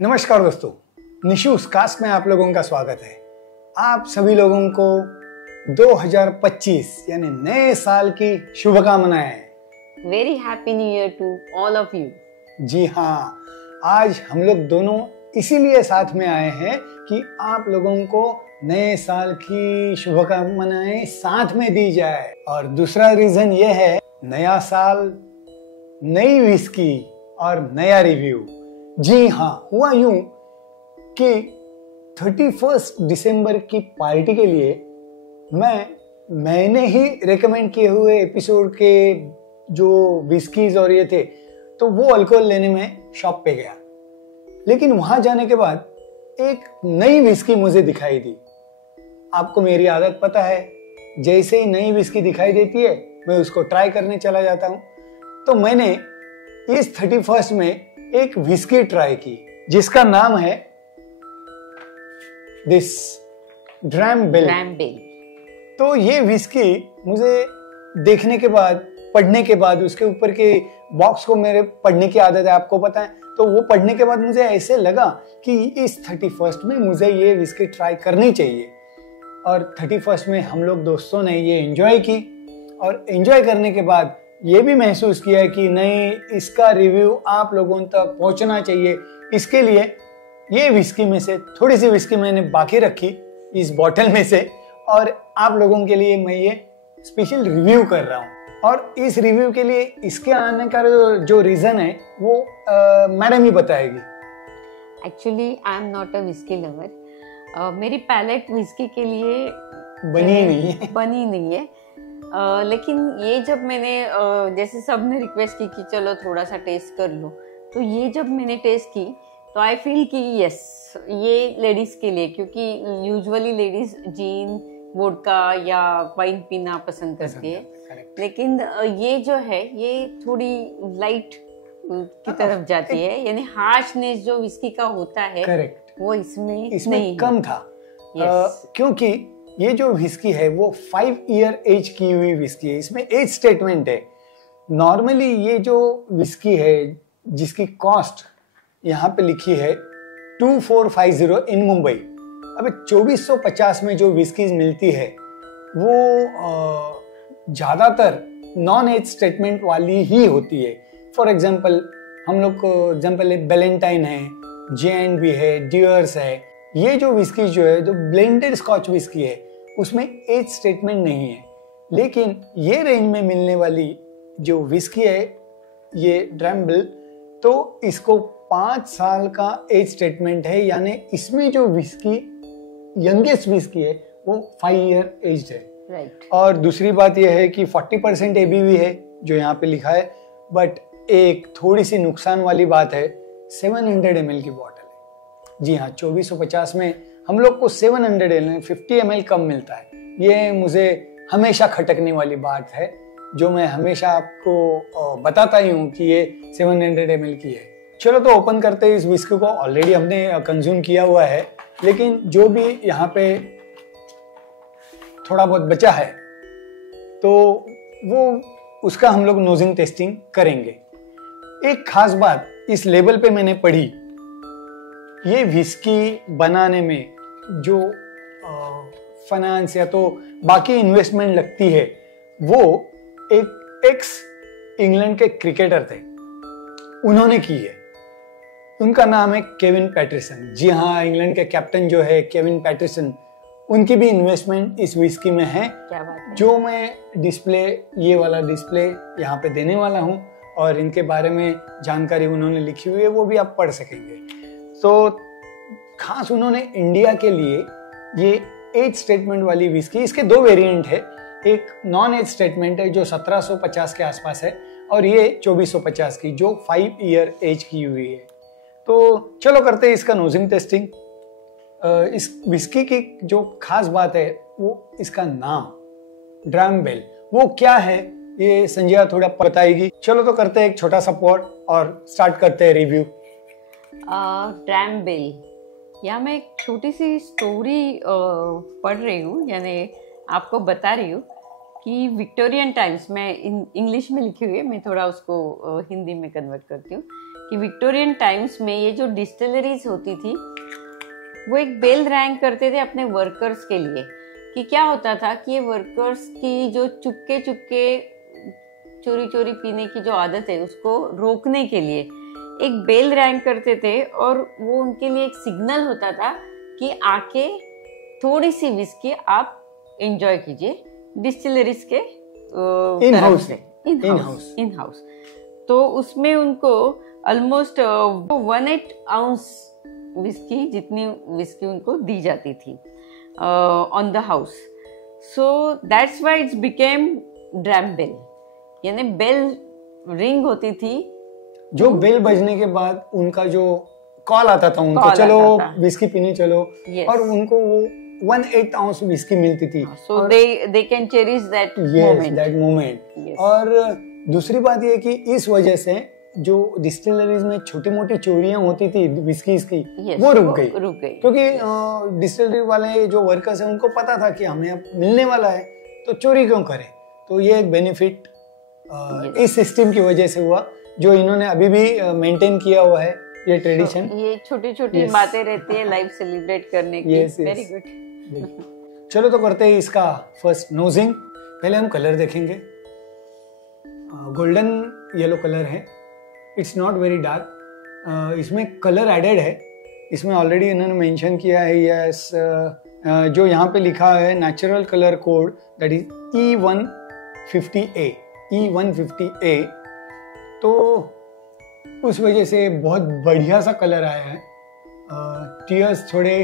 नमस्कार दोस्तों, निशूस कास्ट में आप लोगों का स्वागत है। आप सभी लोगों को 2025 यानी नए साल की शुभकामनाएं। Very happy new year to all of you. जी हाँ, आज हम लोग दोनों इसीलिए साथ में आए हैं कि आप लोगों को नए साल की शुभकामनाएं साथ में दी जाए। और दूसरा रीजन ये है, नया साल, नई विस्की और नया रिव्यू। जी हाँ, हुआ यूं कि 31 दिसंबर की पार्टी के लिए मैंने ही रेकमेंड किए हुए एपिसोड के जो विस्कीज और ये थे, तो वो अल्कोहल लेने में शॉप पे गया। लेकिन वहां जाने के बाद एक नई विस्की मुझे दिखाई दी। आपको मेरी आदत पता है, जैसे ही नई विस्की दिखाई देती है मैं उसको ट्राई करने चला जाता हूं। तो मैंने इस 31 में एक विस्की ट्राई की जिसका नाम है दिस ड्रैम बिल। तो ये विस्की मुझे देखने के बाद, पढ़ने के बाद, उसके ऊपर के बॉक्स को मेरे पढ़ने की आदत है, आपको पता है। तो वो पढ़ने के बाद मुझे ऐसे लगा कि इस 31 में मुझे ये विस्की ट्राई करनी चाहिए। और 31 में हम लोग दोस्तों ने ये एंजॉय की और एंजॉय करने के बाद ये भी महसूस किया कि नहीं, इसका रिव्यू आप लोगों तक पहुंचना चाहिए। इसके लिए ये विस्की में से थोड़ी सी विस्की मैंने बाकी रखी इस बॉटल में से, और आप लोगों के लिए मैं ये स्पेशल रिव्यू कर रहा हूँ। और इस रिव्यू के लिए इसके आने का जो रीजन है वो मैडम ही बताएगी। Actually I am not a whisky lover. मेरी पैलेट विस्की के लिए बनी नहीं है। लेकिन ये जब मैंने जैसे सबने रिक्वेस्ट की कि चलो थोड़ा सा टेस्ट कर लो, तो ये जब मैंने टेस्ट की तो आई फील कि यस, ये लेडीज के लिए, क्योंकि यूजुअली लेडीज जीन, वोडका या वाइन पीना पसंद करती है। लेकिन ये जो है ये थोड़ी लाइट की तरफ जाती है, यानी हार्शनेस जो विस्की का होता है वो इसमें नहीं कम था। क्योंकि ये जो विस्की है वो 5 ईयर एज की हुई विस्की है। इसमें एज स्टेटमेंट है। नॉर्मली ये जो विस्की है जिसकी कॉस्ट यहाँ पे लिखी है 2450 इन मुंबई। अबे 2450 में जो विस्कीज मिलती है वो ज्यादातर नॉन एज स्टेटमेंट वाली ही होती है। फॉर एग्जाम्पल हम लोग को एग्जाम्पल बेलेंटाइन है, J&B है, डियर्स है। ये जो विस्की जो है, जो ब्लेंडेड स्कॉच विस्की है, उसमें एज स्टेटमेंट नहीं है। लेकिन ये रेंज में मिलने वाली जो विस्की है, ये ड्रैम बिल, तो इसको 5 साल का एज स्टेटमेंट है। यानी इसमें जो विस्की यंगेस्ट विस्की है वो 5 ईयर एज है। और दूसरी बात यह है कि 40% ABV है जो यहाँ पे लिखा है। बट एक थोड़ी सी नुकसान वाली बात है, 700 ml की बॉटल है। जी हाँ, 2450 में हम लोग को 700 ml 50 ml कम मिलता है। ये मुझे हमेशा खटकने वाली बात है, जो मैं हमेशा आपको बताता ही हूँ कि ये 700 ml की है। चलो तो ओपन करते हैं इस विस्की को। ऑलरेडी हमने कंज्यूम किया हुआ है, लेकिन जो भी यहाँ पे थोड़ा बहुत बचा है तो वो उसका हम लोग नोजिंग टेस्टिंग करेंगे। एक खास बात इस लेबल पे मैंने पढ़ी, ये विस्की बनाने में जो फाइनेंस या तो बाकी इन्वेस्टमेंट लगती है वो एक एक्स इंग्लैंड के क्रिकेटर थे, उन्होंने की है। उनका नाम है केविन पैटरसन। जी हाँ, इंग्लैंड के कैप्टन जो है केविन पैटरसन, उनकी भी इन्वेस्टमेंट इस विस्की में है। क्या बात है। जो मैं डिस्प्ले, ये वाला डिस्प्ले यहाँ पे देने वाला हूँ, और इनके बारे में जानकारी उन्होंने लिखी हुई है, वो भी आप पढ़ सकेंगे। तो खास उन्होंने इंडिया के लिए ये एज स्टेटमेंट वाली विस्की, इसके 2 वेरिएंट है। एक नॉन एज स्टेटमेंट है जो 1750 के आसपास है, और ये 2450 की जो 5 ईयर एज की हुई है। तो चलो करते हैं इसका नोजिंग टेस्टिंग। इस विस्की की जो खास बात है वो इसका नाम ड्रैम बिल, वो क्या है ये संजय थोड़ा बताएगी। चलो तो करते हैं एक छोटा सा पॉट और स्टार्ट करते हैं रिव्यू। ड्रैम बिल, यहाँ मैं एक छोटी सी स्टोरी पढ़ रही हूँ, यानी आपको बता रही हूँ कि विक्टोरियन टाइम्स में इंग्लिश में लिखी हुई है, मैं थोड़ा उसको हिंदी में कन्वर्ट करती हूँ कि विक्टोरियन टाइम्स में ये जो डिस्टिलरीज होती थी वो एक बेल रैंक करते थे अपने वर्कर्स के लिए, कि क्या होता था कि ये वर्कर्स की जो चुपके चुपके चोरी चोरी पीने की जो आदत है उसको रोकने के लिए एक बेल रैंक करते थे, और वो उनके लिए एक सिग्नल होता था कि आके थोड़ी सी विस्की आप एंजॉय कीजिए डिस्टिलरीज के इन हाउस। तो उसमें उनको ऑलमोस्ट 1/8 आउंस विस्की जितनी विस्की उनको दी जाती थी on the house. So that's why it's became dram bell, यानी बेल रिंग होती थी। जो बेल बजने के बाद उनका जो कॉल आता था उनको, चलो विस्की पीने चलो, और उनको वो 1/8 आउंस विस्की मिलती थी। So they can cherish that moment. और दूसरी बात ये कि इस वजह से जो डिस्टिलरीज में छोटी मोटी चोरियां होती थी विस्कीज की, वो रुक गई क्योंकि डिस्टिलरी वाले जो वर्कर्स हैं उनको पता था कि हमें अब मिलने वाला है, तो चोरी क्यों करें। तो ये एक बेनिफिट इस सिस्टम की वजह से हुआ, जो इन्होंने अभी भी मेंटेन किया हुआ है ये ट्रेडिशन। ये छोटी छोटी बातें रहती है लाइफ सेलिब्रेट करने की। Very good. चलो तो करते हैं इसका फर्स्ट नोजिंग। पहले हम कलर देखेंगे। गोल्डन येलो कलर है, इट्स नॉट वेरी डार्क। इसमें कलर एडेड है, इसमें ऑलरेडी इन्होंने मेंशन किया है। यस, जो यहाँ पे लिखा है natural colour code, that is E150A। E150A, तो उस वजह से बहुत बढ़िया सा कलर आया है। टीयर्स थोड़े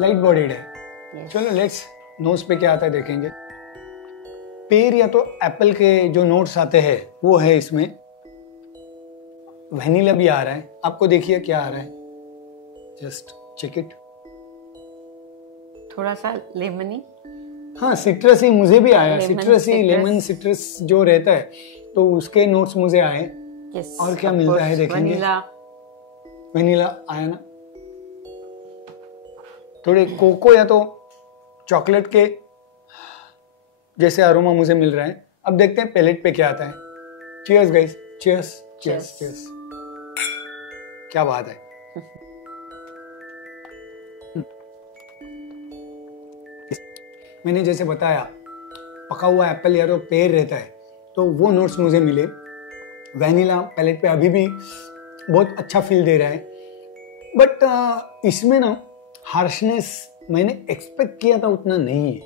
लाइट बॉडीड है। चलो लेट्स नोज पे क्या आता है देखेंगे। पेर या तो एप्पल के जो नोट्स आते हैं वो है इसमें। वैनिला भी आ रहा है, आपको देखिए क्या आ रहा है, जस्ट चेक इट। थोड़ा सा लेमनी, हाँ सिट्रसी मुझे भी आया। सिट्रसी, लेमन सिट्रस जो रहता है तो उसके नोट्स मुझे आए। और क्या मिलता है देखेंगे। वैनिला आया ना, थोड़े कोको या तो चॉकलेट के जैसे अरोमा मुझे मिल रहा है। अब देखते हैं पैलेट पे क्या आता है। Cheers guys, cheers cheers cheers. क्या बात है। मैंने जैसे बताया पका हुआ एप्पल या तो पेर रहता है, तो वो नोट्स मुझे मिले। वैनिला पैलेट पे अभी भी बहुत अच्छा फील दे रहा है, बट इसमें ना हार्शनेस मैंने एक्सपेक्ट किया था उतना नहीं है,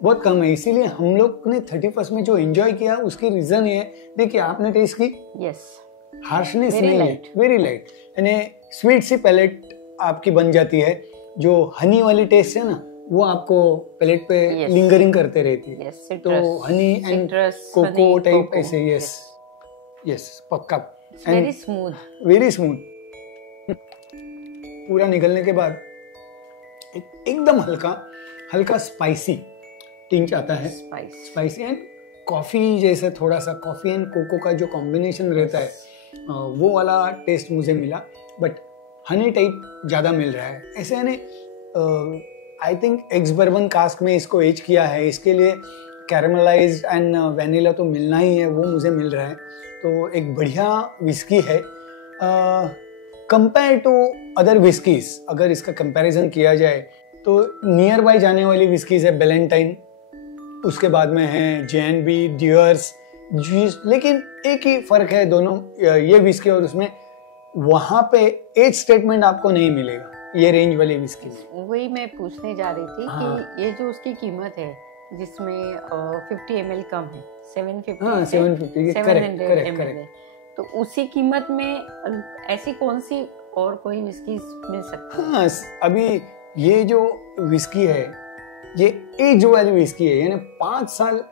बहुत कम है। इसीलिए हम लोग ने 31st में जो एंजॉय किया उसकी रीजन ये है, देखिए आपने टेस्ट की, यस हार्शनेस नहीं है, वेरी लाइट, यानी स्वीट सी पैलेट आपकी बन जाती है। जो हनी वाली टेस्ट है ना वो आपको पैलेट पे लिंगरिंग करते रहती है। तो हनी एंड कोको टाइप ऐसे। यस यस पक्का, वेरी स्मूथ, वेरी स्मूथ। पूरा निकलने के बाद एकदम हल्का हल्का स्पाइसी टिंच आता है, स्पाइसी एंड कॉफी जैसे, थोड़ा सा कॉफी एंड कोको का जो कॉम्बिनेशन रहता है वो वाला टेस्ट मुझे मिला, बट हनी टाइप ज़्यादा मिल रहा है ऐसे। यानी I think x bourbon cask में इसको एज किया है, इसके लिए कैरमलाइज्ड एंड वैनिला तो मिलना ही है, वो मुझे मिल रहा है। तो एक बढ़िया विस्की है कंपेयर टू अदर विस्कीज। अगर इसका कंपैरिजन किया जाए तो नियर बाय जाने वाली विस्कीज है बैलेंटाइन, उसके बाद में है J&B, डियर्स, जूस, लेकिन एक ही फर्क है दोनों ये विस्की और उसमें, वहां पे एज स्टेटमेंट आपको नहीं मिलेगा ये रेंज वाली विस्की। वही मैं पूछने जा रही थी कि ये जो उसकी कीमत है जिसमें 50 ml कम है, 750 करेक्ट, तो उसी कीमत में ऐसी कौन सी और कोई विस्की मिल सकती है? हाँ, अभी ये जो विस्की है ये एज वाली विस्की है, यानी 5 साल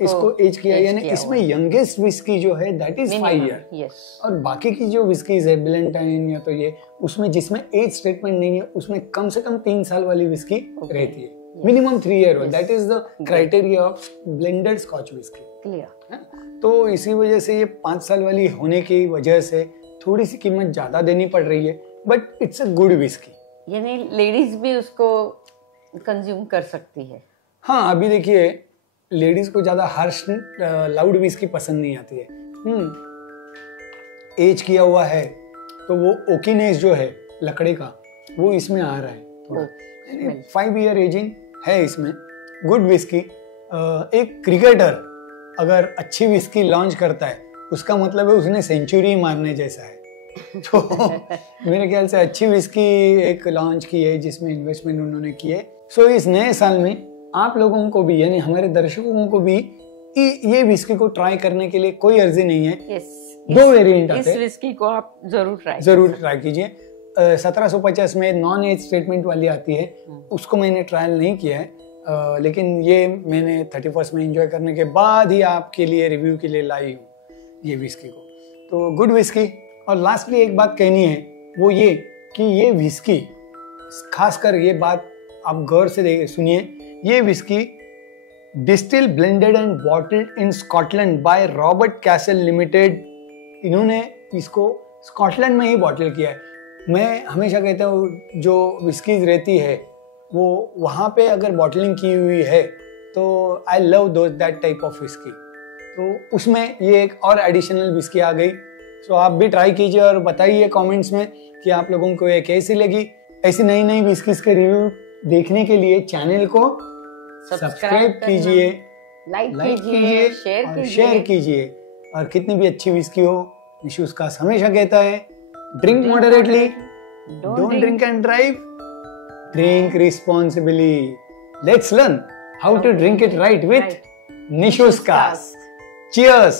इसको एज किया, यानी इसमें यंगेस्ट विस्की जो है दैट इज 5 ईयर। और बाकी की जो विस्कीज है बैलेंटाइन या तो ये, उसमें जिसमें एज स्टेटमेंट नहीं है उसमें कम से कम 3 साल वाली विस्की रहती है, minimum 3 year. That is the criteria of blended Scotch whisky. Clear. तो इसी वजह से ये 5 साल वाली होने की वजह से थोड़ी सी कीमत ज्यादा देनी पड़ रही है, but it's a good whisky, यानी लेडीज भी उसको कंज्यूम कर सकती है। हाँ, अभी देखिए लेडीज को ज्यादा हार्श लाउड विस्की पसंद नहीं आती है। एज किया हुआ है तो वो ओकीनेस जो है लकड़ी का वो इसमें आ रहा है थोड़ा। 5 ईयर एजिंग है इसमें। Good whisky. एक क्रिकेटर अगर अच्छी विस्की लॉन्च करता है उसका मतलब है उसने सेंचुरी मारने जैसा है। तो मेरे ख्याल से अच्छी विस्की एक लॉन्च की है जिसमें इन्वेस्टमेंट उन्होंने की है। सो इस नए साल में आप लोगों को भी यानी हमारे दर्शकों को भी ये विस्की को ट्राई करने के लिए कोई अर्जी नहीं है। दो वेरिएंट आते हैं। इस विस्की को आप जरूर ट्राई कीजिए। 1750 में नॉन एज स्टेटमेंट वाली आती है, उसको मैंने ट्रायल नहीं किया है, लेकिन ये मैंने 31 में एंजॉय करने के बाद ही आपके लिए रिव्यू के लिए लाई हूँ ये विस्की को। तो गुड विस्की। और लास्टली एक बात कहनी है वो ये कि ये विस्की, खासकर ये बात आप गौर से सुनिए, ये whisky distil blended and bottled in Scotland by Robert castle limited. इन्होंने इसको स्कॉटलैंड में ही बॉटल किया है। मैं हमेशा कहता हूँ जो विस्कीज रहती है वो वहाँ पे अगर बॉटलिंग की हुई है तो I love that type of whisky. तो उसमें ये एक और एडिशनल विस्की आ गई। सो आप भी ट्राई कीजिए और बताइए कमेंट्स में कि आप लोगों को ये कैसी लगी। ऐसी नई नई विस्कीज के रिव्यू देखने के लिए चैनल को सब्सक्राइब कीजिए, लाइक कीजिए, शेयर कीजिए। और कितनी भी अच्छी विस्की हो, निशु उसका हमेशा कहता है drink moderately, don't drink and drive, drink responsibly. Let's learn how to drink it right with निशु's Cast. Cheers.